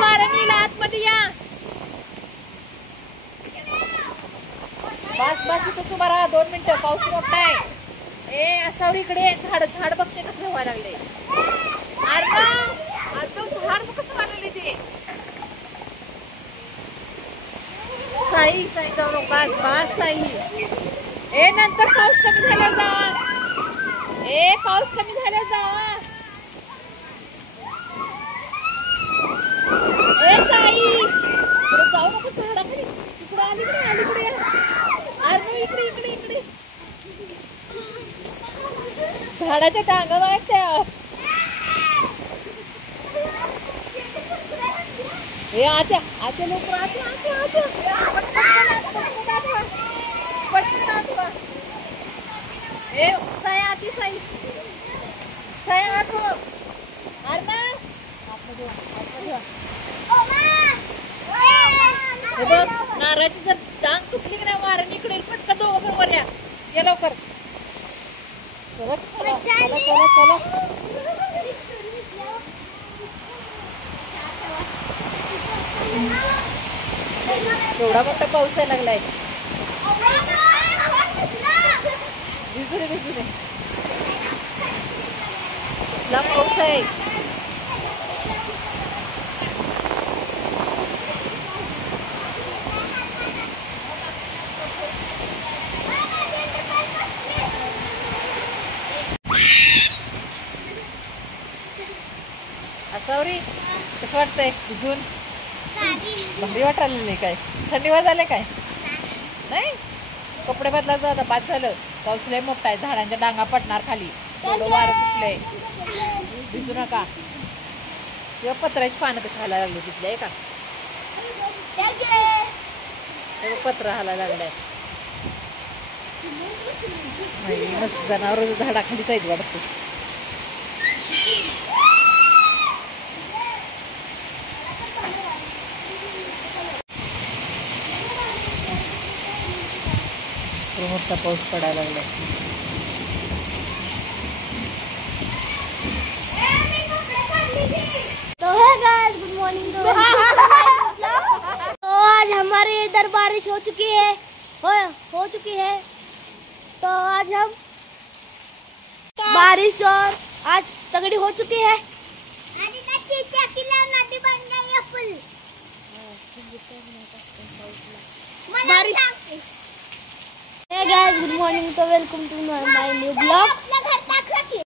वारणीला आतमध्ये या. बस बस इथं उभा राहा 2 मिनिटं. पाऊस मोठा आहे. ए असावर इकडे झाड झाड बघते कसं व्हायला लागले. झाड कसं व्हायला ते. साई साई जाऊ नका. बस साई. ए नंतर पाऊस कमी झाल्यावर जावा. ए पाऊस कमी झाल्यावर जावा. ए साई जाऊ नको झाडाखाली. इकडे अलीकडे अरे इकडे इकडे इकडे झाडाच्या टांगा आहेत त्या. ए आत्या आत्या लोक ए साई आती साई साई आठव. अरे ना हे बघ नारळाची जर टांग तुटली की नाही वारण इकडे पटकन दोघं वर या. ये लवकर. चला चला चला चला चला. एवढा मोठा पाऊस यायला लागलाय. भिजू दे भिजू दे. ला पाऊस आहे. असावरी कसं वाटतंय भिजून. भारी वाटायला नाही काय. थंडीवर झाले काय नाही. कपडे बदलायचं आता बाद झालं. पाऊस लय मोठा आहे. झाडांच्या डांगा पडणार खाली. थोडं वारं सुटलंय. भिजू नका. किंवा पत्राची पानं कशी हायला लागली तिथले का. पत्र हायला लागलंय. जनावर झाडाखालीच आहेत वाटतं. मोठा पाऊस पडायला लागलाय. तो है गाइस गुड मॉर्निंग. तो आज हमारे इधर बारिश हो चुकी है. हो चुकी है. तो आज हम बारिश और आज तगड़ी हो चुकी है. नदी बन गई है फुल. बारिश. Hey guys, good morning. So welcome to my new vlog.